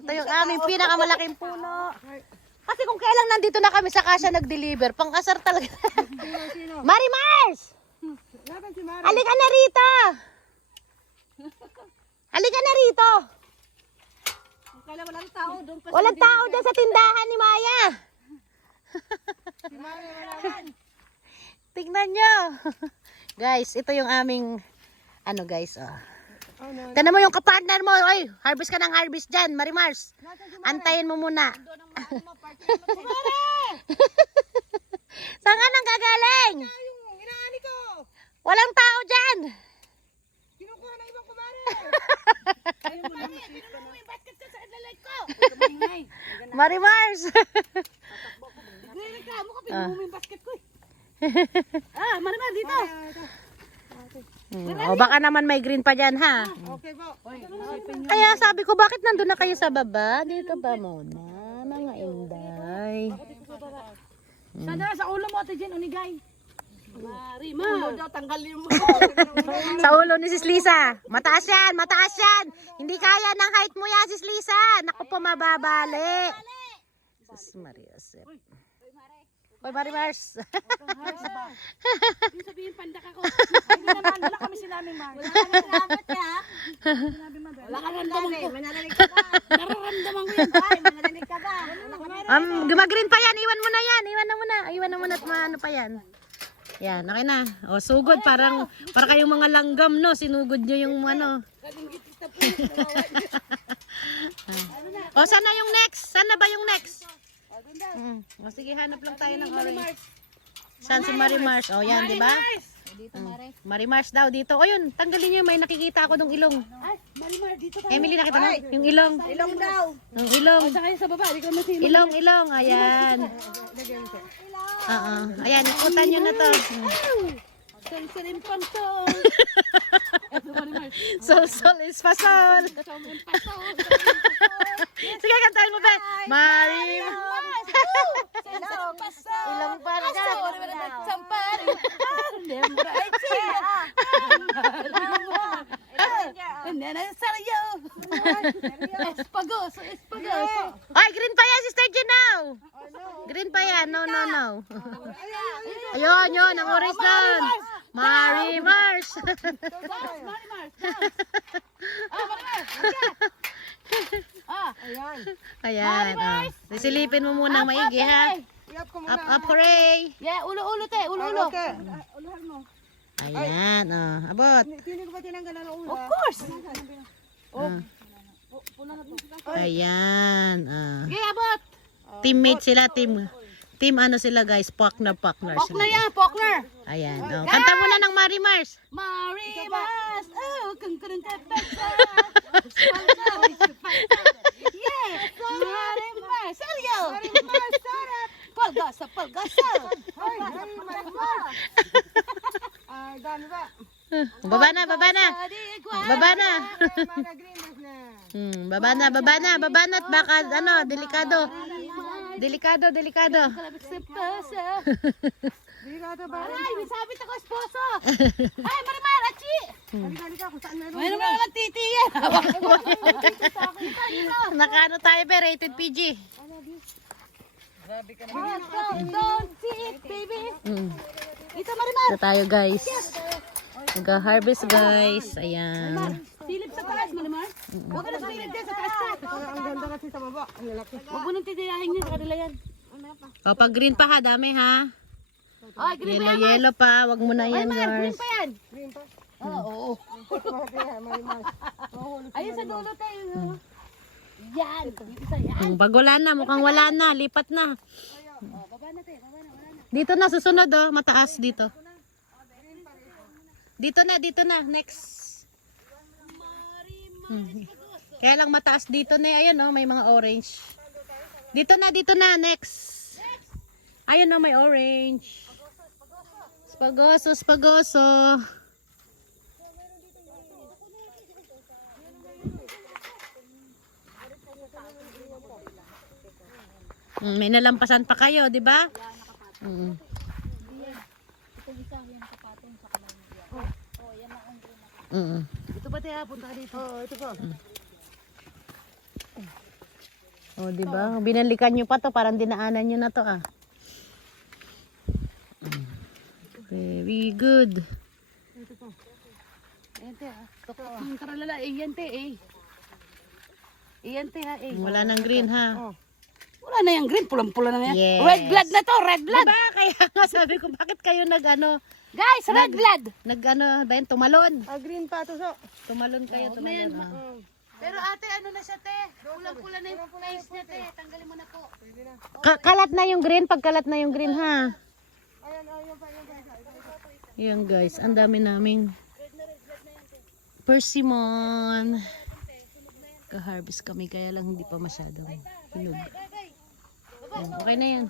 ito yung aming pinakamalaking puno. Kasi kung kailang nandito na kami, saka siya nag-deliver. Pang-asar talaga. Marimars! Halika na rito! Halika na rito! Walang tao doon pa. Walang tao dyan sa tindahan ni Maya. Tingnan nyo. Guys, ito yung aming, ano guys, oh. Tignan mo yung kapartner mo. Oy, harvest ka ng harvest dyan, Marimars. Antayin mo muna. Saan ka nang gagaling? Walang tao dyan. Kinukuha na ibang kumare. Marimars. Reklamo ka, pinuha mo yung basket ko. Marimar dito. O baka naman may green pa dyan ha. Okay po. Kaya sabi ko, bakit nandun na kayo sa baba? Dito ba muna, mga inday? Sana sa ulo mo, Ate Jen, unigay. Marimar. Ulo daw, tanggalin mo. Sa ulo ni Sis Lisa. Mataas yan, mataas yan. Hindi kaya ng height mo yan, Sis Lisa. Naku po, mababali. Sis Maria Sep. Hoy, Marimars. Hindi sabihin pandak ako. Hindi naman, wala kami sinaming Mar. Wala kami sinamit ka. Wala ka ramdaman ko. Mananalig ka ba? Nararamdaman ko yan. Ay, mananalig ka ba? Gumagreen pa yan. Iwan mo na yan. Iwan na muna. Iwan na muna at ano pa yan. Yan, okay na. O, sugod. Para kayong mga langgam, no? Sinugod nyo yung ano. O, sana yung next? Sana ba yung next? O, sige, hanap lang tayo ng orange. Saan si Marimars? O, yan, di ba? Marimars daw dito. O, yun, tanggalin nyo. May nakikita ako ng ilong. Ay, Marimar, dito tayo. Emily, nakita mo? Yung ilong. Ilong daw. Yung ilong. Sa kayo sa baba, di ko masino. Ilong. Ayan. Oo. Ayan, ikutan nyo na to. Sol-solin pantol. Ito, Marimar. Sol is pasol. Sige, kantahin mo ba? Marimars. Ilong pasol. Ilong parga. Sampar. Lembra ay siya. Hindi na saryo. Espagoso. Ay, green pa yan, Sister Ginaw. Green pa yan. No. Ayun, yun. Ang orange doon. Marimars. Marimar. Ayan. Silipin mo muna maigi, ha? Up, hooray. Yeah, ulo te, ulo. Uluhan mo. Ayan, abot. Hindi ko ba tinanggalan ng ulo? Of course. Ayan, Okay, abot. teammate sila, team ano sila guys, partner Pokner sila. yan, Pokner. Ayan, kanta muna ng Marimars. Marimars. Oh, kung Yes, Marimars. Seryo. Palgasa. Dami ba? Baba na. Mga green na. Baba na at baka delikado. Delikado. Delikado ba? Ay, may sabit ako, esposo. Ay, Marimar, achi. Halika kung saan meron. Mayroon mo naman titi yan. Nakaano tayo ba, rated PG. Don't cheat, baby. Ito, Marimar. Ito tayo guys. Nag-harvest guys. Ayan. Silip sa taas, Marimar. Huwag ka na silip dyan sa taas. Ang ganda kasi sa baba. Ang lalaki. Huwag mo nang titiyahin niya sa kanila yan. O, pag green pa ha, dami ha. Ay, green pa yan, Mars. Yellow pa, wag mo na yan, Marimar, green Mars. pa yan. Green pa. Oo. Marimar. Ayun sa dulo tayo. Yan. Isa yan. Pag wala na, mukhang wala na, lipat na. Baba na tayo, wala na. Dito na, susunod mataas dito. Dito na, next. Kaya lang mataas dito na, ayun may mga orange. Dito na, next. Ayun may orange. Spagoso. May nalampasan pa kayo, di ba? Ito ba tayo punta dito? Oo, ito pa. O, di ba? Binalikan nyo pa to, parang dinaanan nyo na to ah. Very good. Ayan te ha. Tuktok ng taralala. Iyan te eh. Iyan te ha eh. Wala nang green ha. Wala na yung green. Pulang-pula na yan. Yes. Red blood na to. Red blood. Diba? Kaya nga sabi ko, bakit kayo Guys, red blood. ba yun, tumalon? Green pa to so. Tumalon kayo, tumalon. Pero ate, ano na siya te? Pulang-pula na yung face niya te. Tanggalin mo na po. Kalat na yung green, pagkalat na yung green ha. Ayan guys, ang dami naming persimmon. Ka-harvest kami, kaya lang hindi pa masyadong hinog. Ayan, okay na yan.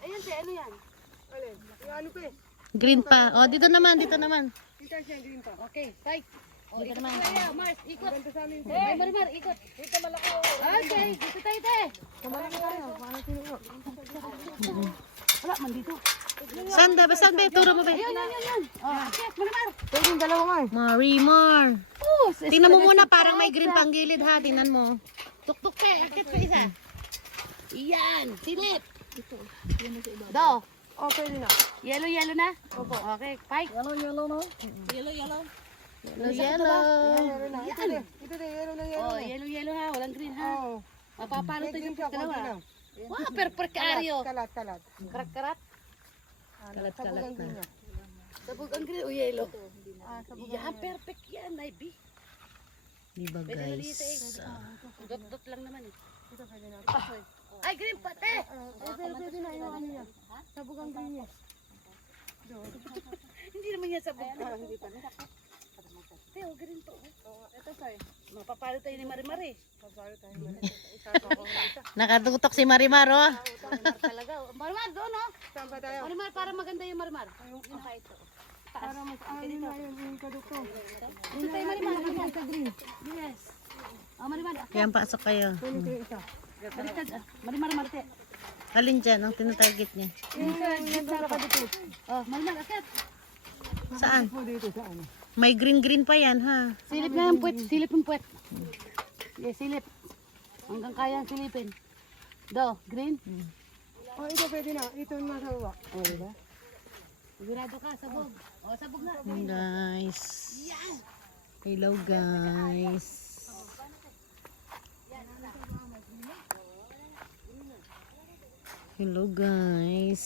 Ayan te, ano yan? Alin? Yung ano pa eh. Green pa. O, dito naman, dito naman. Kita siya green pa. Okay, fight. Oh, Dito ikot naman. tayo, Mars, ikot. Ganito sa amin. Hey, Marimar, ikot. Dito malaki. Okay, dito tayo te. Kumalang tayo. Paano sinuo? Wala man dito. Saan ba? Turo mo ba? Yan. Oh, check, Marimar. Pwede yung dalawa nga eh. Marimar. Oh, Tingnan mo muna, parang may green pang gilid ha. Tingnan mo. Tuktok te, akit pa isa. Iyan, silip. Do. Oh, pwede na. Yellow na? Opo. Okay, fight. Yellow na. Yellow. Yellow na. Ito din, yellow na yellow. Oh, yellow ha, walang green ha. Oh. Mapapalo to yung Green pa, konti dalawa. lang. Wow, perfect aryo. Kalat. Karat-karat. Kalat-kalat na. Sabog ang green o yellow. Sabog Yan, perfect yan, Ivy. Diba guys? Dot lang naman eh. Ito pwede na. Ay, green pa, te! Pwede na yung ano niya. Sabog ang green niya. Hindi naman yan sabog. Hindi pa na. Te, o green to. Ito sa'yo. Mapapalo tayo ni Marimar eh. Pagkalo tayo. Isa pa ako. Nakatutok si Marimar oh. Marimar talaga. Marimar, doon oh. Saan ba tayo? Marimar, para maganda yung Marimar. Yung kahit to. Taas. Para mas ayun na yung kadukto. Ito tayo Marimar. Yes. Oh, Marimar. Yan, pasok kayo. Pwede ko yung isa. Baliktad. Marimar, Marte. Alin dyan, ang tinatarget niya. Yung nakadukto. Oh, Marimar, akit. Saan? Po dito sa ano. May green pa yan ha. Silip na yung puwet. Silip yung puwet. Yes, silip. Hanggang kaya ang silipin. Do, green. Oh, ito pwede na. Ito yung nasa baba. Oh, diba? Sigurado ka, sabog. Oh, sabog na. Guys. Hello guys. Hello guys.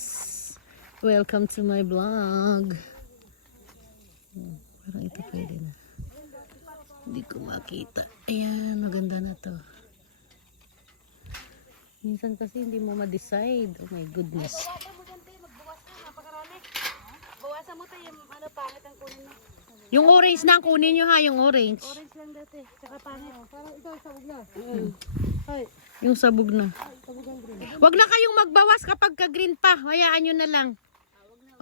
Welcome to my vlog. Parang ito pwede na. Hindi ko makita. Ayan, maganda na to. Minsan kasi hindi mo ma-decide. Oh my goodness. Bawasan mo dyan, te. Magbawas na. Napakarami. Bawasan mo, te. Yung ano, pangit ang kunin mo. Yung orange na ang kunin nyo ha, yung orange. Orange lang dati. Tsaka pangit. Parang ito sabog na. Ay. Yung sabog na. Wag na kayong magbawas kapag ka green pa. Hayaan nyo na lang.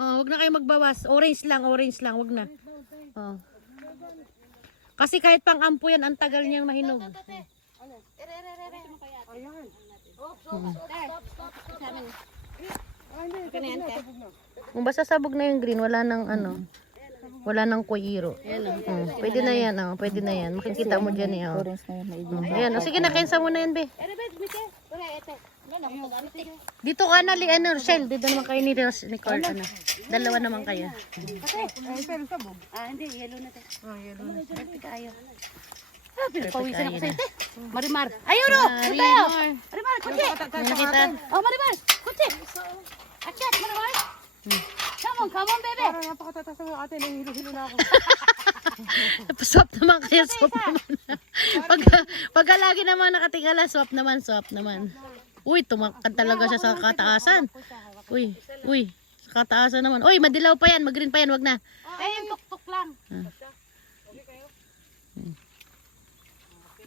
Oh, wag na kayong magbawas. Orange lang, wag na. Oh. Kasi kahit pang ampo yan, ang tagal niyang mahinog. Ere. Ayan. Stop. Sabi niya. Ah, hindi. Sabog na. Kung basta sabog na yung green, wala nang ano. Wala nang kuiro. Pwede na yan, oh. Pwede na yan. Makikita mo dyan eh, oh. Ayan, oh. Sige na, kensa mo na yan, be. Ere, Mike. Ere, ete. Dito ka na, ano, Rochelle. Dito naman kayo ni Carl, ano. Dalawa naman kayo. Ay, pero sabog. Ah, hindi. Yellow na, te. Ah, yellow na. Perfect tayo. Ah, pero pawisan ako sa'yo, te. Marimar. Ayun, oh. Ito tayo. Marimar, kutsi. Nakita? Oh, Marimar. Kutsi. Akyat, Marimar. Come on, baby. Parang napakatatas ng ate. Nahihilo-hilo na ako. Swap naman kayo, swap naman. Pagka lagi naman nakatingala, swap naman. Uy, tumakad talaga siya sa kataasan. Uy, sa kataasan naman. Uy, madilaw pa yan, mag-green pa yan, wag na. Eh, yung tuktok lang.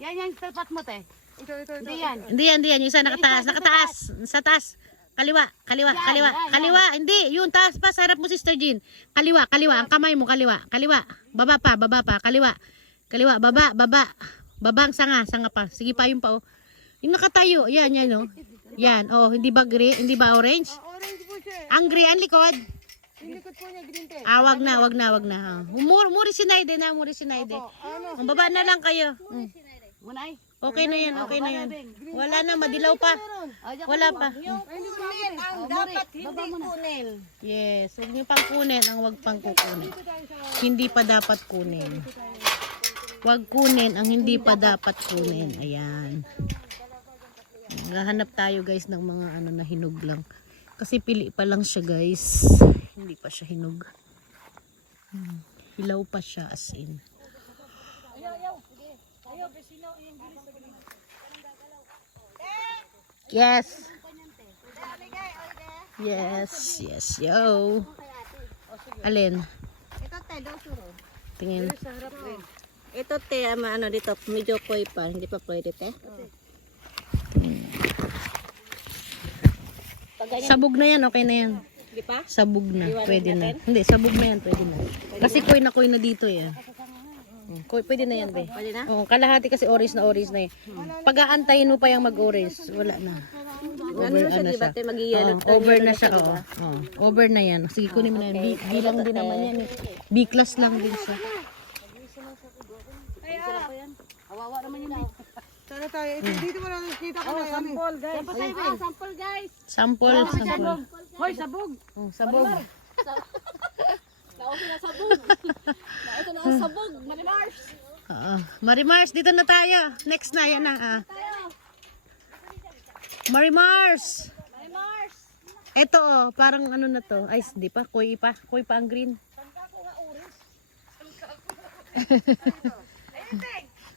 Yan tapat mo, te. Ito. Hindi yan. Hindi yan, yung isa nakataas, sa taas. Kaliwa. Hindi, yung taas pa, sa harap mo, Sister Jean. Kaliwa, ang kamay mo, kaliwa. Baba pa, kaliwa, baba. Babang sanga pa. Sige pa, yung pa, oh. Yung nakatayo, yan, oh. Yan, oh, hindi ba green, hindi ba orange? Orange po siya. Ang green, ang likod. Yung likod po niya, green te. Wag na. Muri sinaide na. Ano? Ang baba na lang kayo. Munay. Okay na yan, okay na yan. Wala na, madilaw pa. Wala pa. Kunin ang dapat hindi kunin. Yes, huwag niyo pang kunin ang huwag pang kukunin. Hindi pa dapat kunin. Huwag kunin ang hindi pa dapat kunin. Ayan. Hahanap tayo guys ng mga ano na hinog lang. Kasi pili pa lang siya guys. Hindi pa siya hinog. Hilaw pa siya as in. Yes. Yes, yes, yo. Alin? Ito te, daw suro. Tingin. Ito te, ano dito, medyo koy pa. Hindi pa pwede te. Sabog na yan, okay na yan. Hindi pa? Sabog na, pwede na. Hindi, sabog na yan, pwede na. Kasi koy na dito eh. Koy, pwede na yan, be. Pwede na? Oo, kalahati kasi orange na eh. Pag-aantayin mo pa yung mag-orange, wala na. Ano siya, di ba te, mag-yellow? Over na siya, oo. Oo, over na yan. Sige, kunin mo na yan. B lang din naman yan eh. B-class lang din siya. Awawa naman yun. Sana tayo. Ito, dito mo lang kita ko na yan. Sample, guys. Sample guys. Sample, sample. Hoy, sabog. Oh, sabog. Nauso na sabog. Ito na ang sabog. Marimars. Oo. Marimars, dito na tayo. Next na, yan na. Marimars! Marimars. Ito oh, parang ano na to. Ay, hindi pa. Koy pa. Koy pa ang green.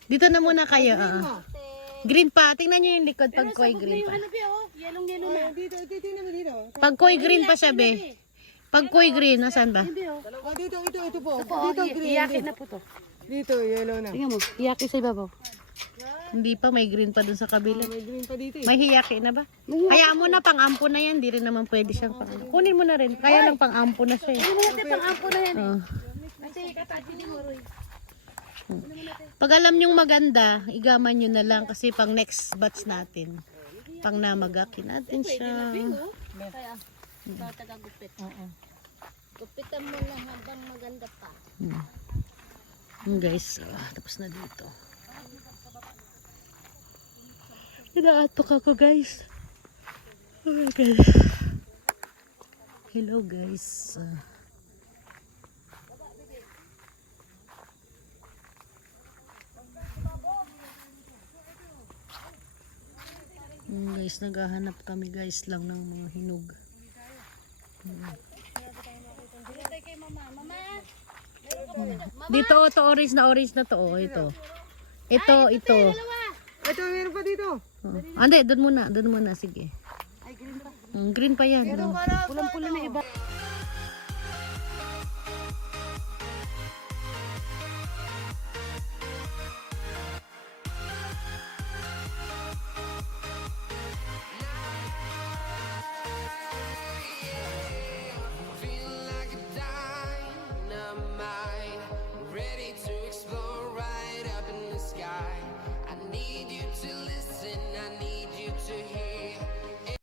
Dito na muna kayo. Green pa. Tingnan nyo yung likod pag koy green pa. Ano ba oh? Yellow na. Dito naman dito. Pag koy green pa siya, be. Pag koy green, nasaan ba? Oh, dito po. Dito green. Iyaki na po to. Dito, yellow na. Tingnan mo, iyaki sa ibabaw. Hindi pa, may green pa dun sa kabila. May green pa dito eh. May hiyaki na ba? Kaya mo na, pang-ampo na yan. Di rin naman pwede siyang pang kunin mo na rin. Kaya lang pang-ampo na siya eh. Ano natin pang-ampo na yan? Oh. Kasi katagin mo, Roy. Pag alam nyong maganda, igaman nyo na lang kasi pang next batch natin. Pang namagakin natin siya. Kaya, ikaw taga-gupit. Oo. Gupitan mo lang habang maganda pa. Guys, tapos na dito. Inaatok ako guys. Oh my God. Hello guys. Guys, naghahanap kami guys lang ng mga hinog. Dito to orange na to oh, ito. Ito. Ito, meron pa dito. Ande, doon muna, sige. Ay, green pa. Green pa yan. Ito oh. para Pulang-pula na iba.